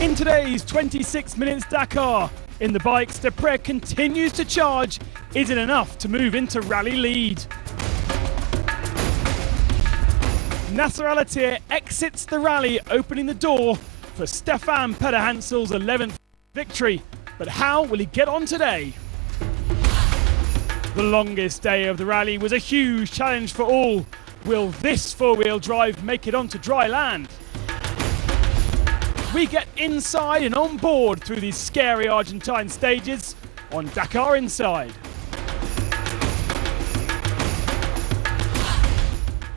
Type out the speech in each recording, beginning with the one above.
In today's 26 minutes Dakar, in the bikes, Depre continues to charge. Is it enough to move into rally lead? Nasser Al-Attiyah exits the rally, opening the door for Stefan Pederhansel's 11th victory. But how will he get on today? The longest day of the rally was a huge challenge for all. Will this four-wheel drive make it onto dry land? We get inside and on board through these scary Argentine stages on Dakar Inside.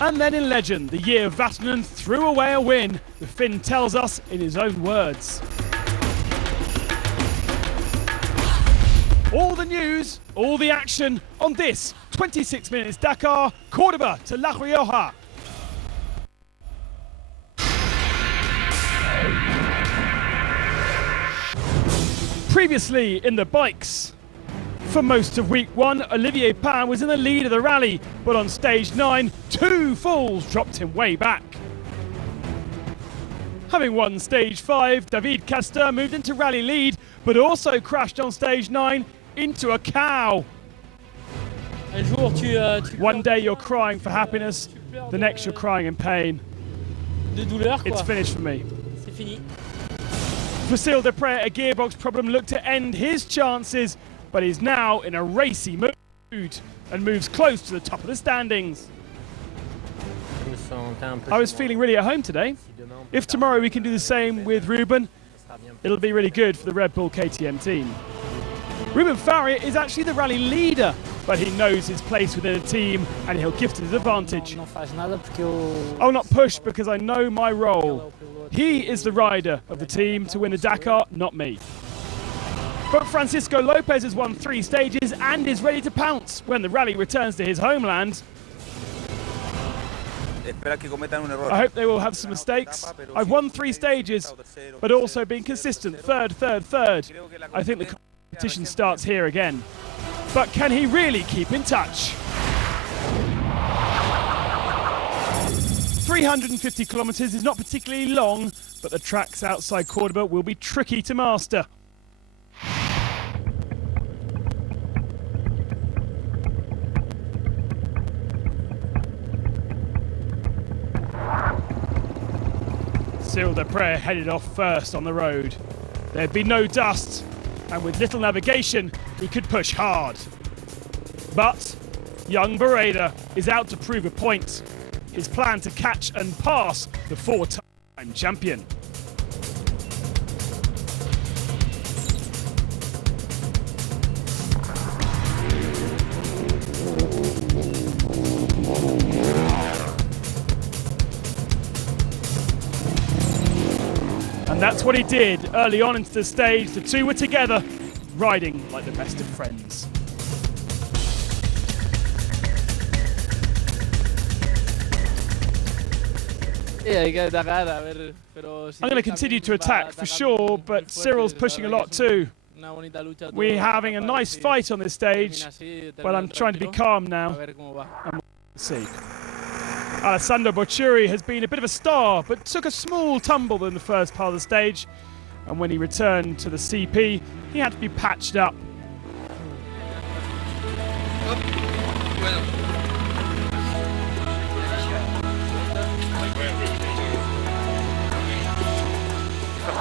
And then in legend, the year Vatanen threw away a win, the Finn tells us in his own words. All the news, all the action on this 26 minutes Dakar, Cordoba to La Rioja. Previously in the bikes, for most of week one, Olivier Pain was in the lead of the rally, but on stage 9, 2 falls dropped him way back. Having won stage 5, David Castor moved into rally lead, but also crashed on stage 9 into a cow. One day you're crying for happiness, the next you're crying in pain. It's finished for me. Facile Depre, a gearbox problem, looked to end his chances, but he's now in a racy mood and moves close to the top of the standings. I was feeling really at home today. If tomorrow we can do the same with Ruben, it'll be really good for the Red Bull KTM team. Ruben Faria is actually the rally leader, but he knows his place within a team and he'll gift his advantage. I'll not push because I know my role. He is the rider of the team to win the Dakar, not me. But Francisco Lopez has won 3 stages and is ready to pounce when the rally returns to his homeland. I hope they will have some mistakes. I've won 3 stages, but also been consistent. Third. I think the competition starts here again. But can he really keep in touch? 350 kilometers is not particularly long, but the tracks outside Cordoba will be tricky to master. Cyril Depre headed off first on the road. There'd be no dust, and with little navigation, he could push hard. But young Barreda is out to prove a point. His plan to catch and pass the 4-time champion. And that's what he did early on into the stage. The two were together, riding like the best of friends. I'm going to continue to attack for sure, but Cyril's pushing a lot too. We're having a nice fight on this stage, but I'm trying to be calm now. And we'll see. Alessandro Bocciuri has been a bit of a star, but took a small tumble in the first part of the stage. And when he returned to the CP, he had to be patched up.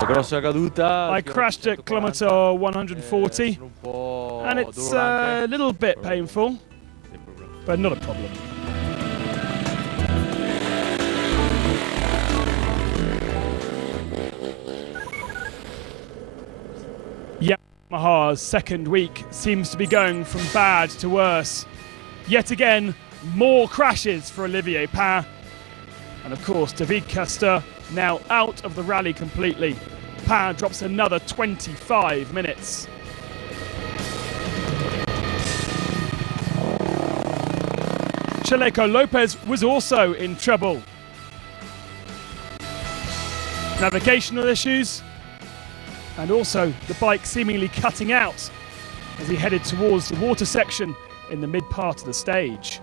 I crashed at kilometer 140, and it's a little bit painful, but not a problem. Yamaha's second week seems to be going from bad to worse. Yet again, more crashes for Olivier Pain. And of course, David Castor now out of the rally completely. Pain drops another 25 minutes. Chaleco Lopez was also in trouble. Navigational issues, and also the bike seemingly cutting out as he headed towards the water section in the mid part of the stage.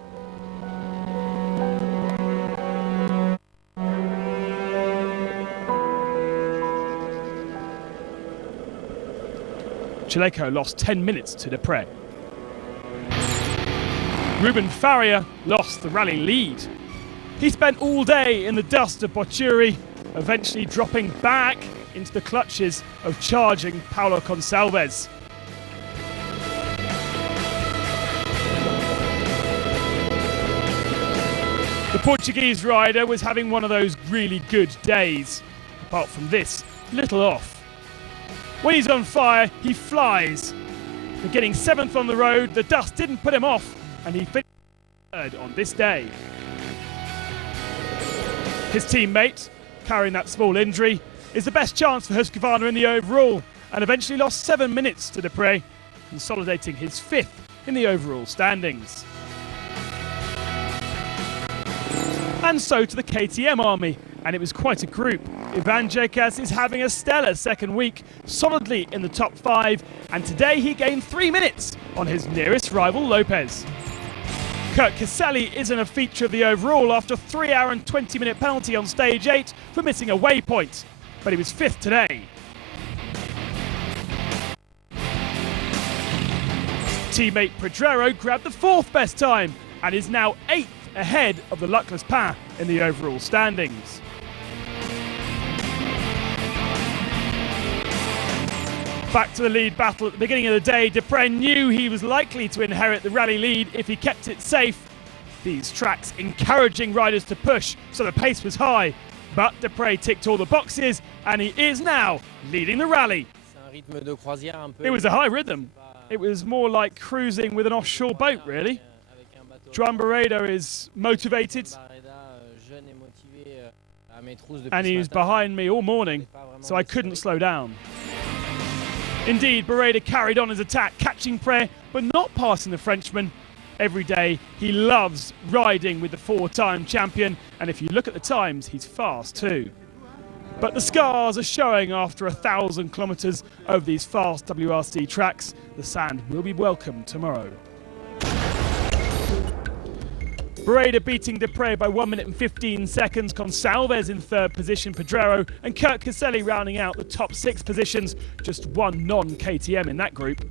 Chaleco lost 10 minutes to Dupre. Ruben Farrier lost the rally lead. He spent all day in the dust of Bocciuri, eventually dropping back into the clutches of charging Paulo Gonçalves. The Portuguese rider was having one of those really good days. Apart from this, little off. When he's on fire, he flies. Beginning 7th on the road, the dust didn't put him off, and he finished 3rd on this day. His teammate, carrying that small injury, is the best chance for Husqvarna in the overall, and eventually lost 7 minutes to Dupre, consolidating his 5th in the overall standings. And so to the KTM army, and it was quite a group. Ivan Jekas is having a stellar second week, solidly in the top 5, and today he gained 3 minutes on his nearest rival Lopez. Kurt Caselli isn't a feature of the overall after a 3-hour and 20-minute penalty on stage 8 for missing a waypoint, but he was 5th today. Teammate Pedrero grabbed the 4th best time and is now 8th ahead of the luckless Pin in the overall standings. Back to the lead battle at the beginning of the day, Dupre knew he was likely to inherit the rally lead if he kept it safe. These tracks encouraging riders to push, so the pace was high. But Dupre ticked all the boxes, and he is now leading the rally. It was a high rhythm. It was more like cruising with an offshore boat, really. Joan Barredo is motivated, and he was behind me all morning, so I couldn't slow down. Indeed, Barredo carried on his attack, catching prey, but not passing the Frenchman. Every day, he loves riding with the 4-time champion, and if you look at the times, he's fast too. But the scars are showing after 1,000 kilometres over these fast WRC tracks. The sand will be welcome tomorrow. Barredo beating Dupre by 1 minute and 15 seconds. Gonçalves in 3rd position, Pedrero and Kurt Caselli rounding out the top 6 positions. Just one non-KTM in that group.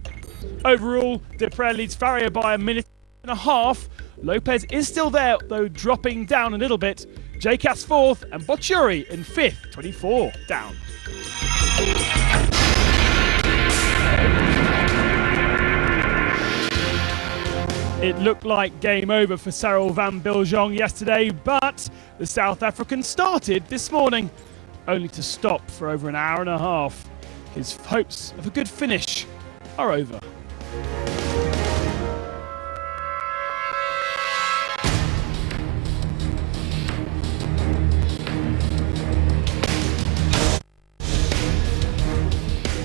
Overall, Dupre leads Farrier by 1.5 minutes. Lopez is still there, though dropping down a little bit. Jekas 4th and Bocciuri in 5th, 24 down. It looked like game over for Cyril van Biljong yesterday, but the South African started this morning, only to stop for over an hour and a half. His hopes of a good finish are over.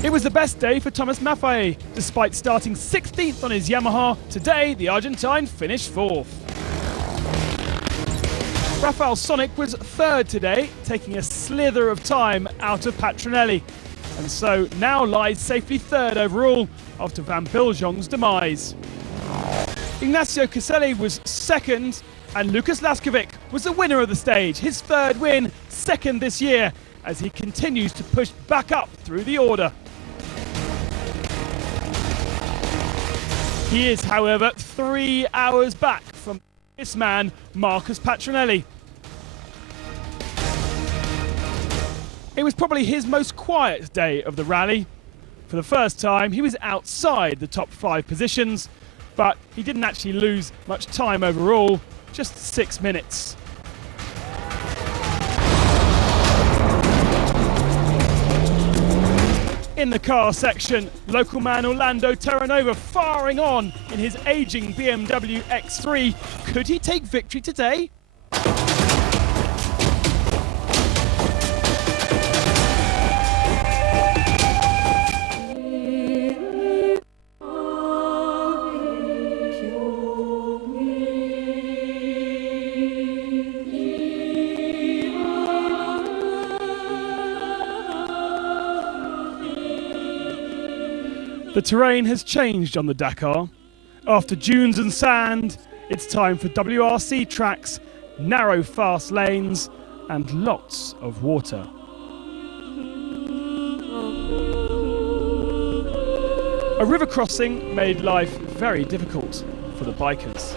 It was the best day for Thomas Maffei. Despite starting 16th on his Yamaha, today the Argentine finished 4th. Rafael Sonic was 3rd today, taking a slither of time out of Patronelli, and so now lies safely 3rd overall after Van Biljong's demise. Ignacio Caselli was 2nd, and Lucas Laskovic was the winner of the stage, his 3rd win, 2nd this year, as he continues to push back up through the order. He is, however, 3 hours back from this man, Marcus Patronelli. It was probably his most quiet day of the rally. For the first time, he was outside the top 5 positions, but he didn't actually lose much time overall, just 6 minutes. In the car section, local man Orlando Terranova firing on in his aging BMW X3. Could he take victory today? The terrain has changed on the Dakar. After dunes and sand, it's time for WRC tracks, narrow fast lanes, and lots of water. A river crossing made life very difficult for the bikers.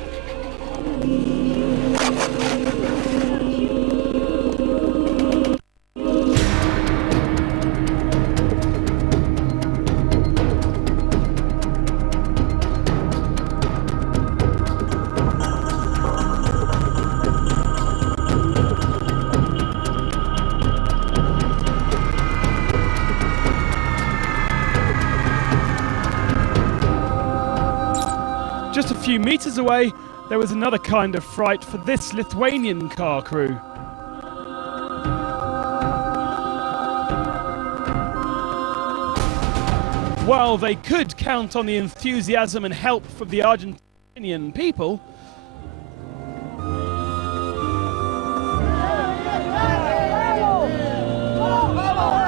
Just a few meters away, there was another kind of fright for this Lithuanian car crew. While they could count on the enthusiasm and help from the Argentinian people,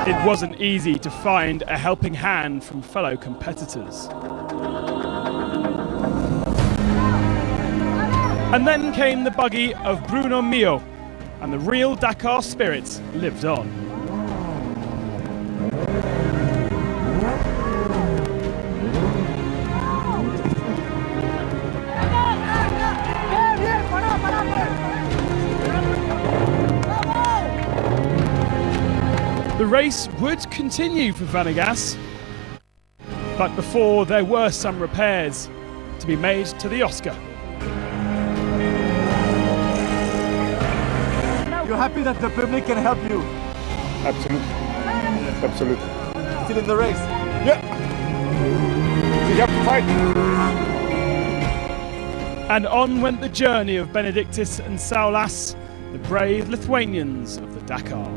it wasn't easy to find a helping hand from fellow competitors. And then came the buggy of Bruno Mio, and the real Dakar spirit lived on. The race would continue for Vanegas, but before there were some repairs to be made to the Oscar. You're happy that the public can help you? Absolutely. Absolutely. Still in the race? Yeah. We have to fight. And on went the journey of Benedictus and Saulas, the brave Lithuanians of the Dakar.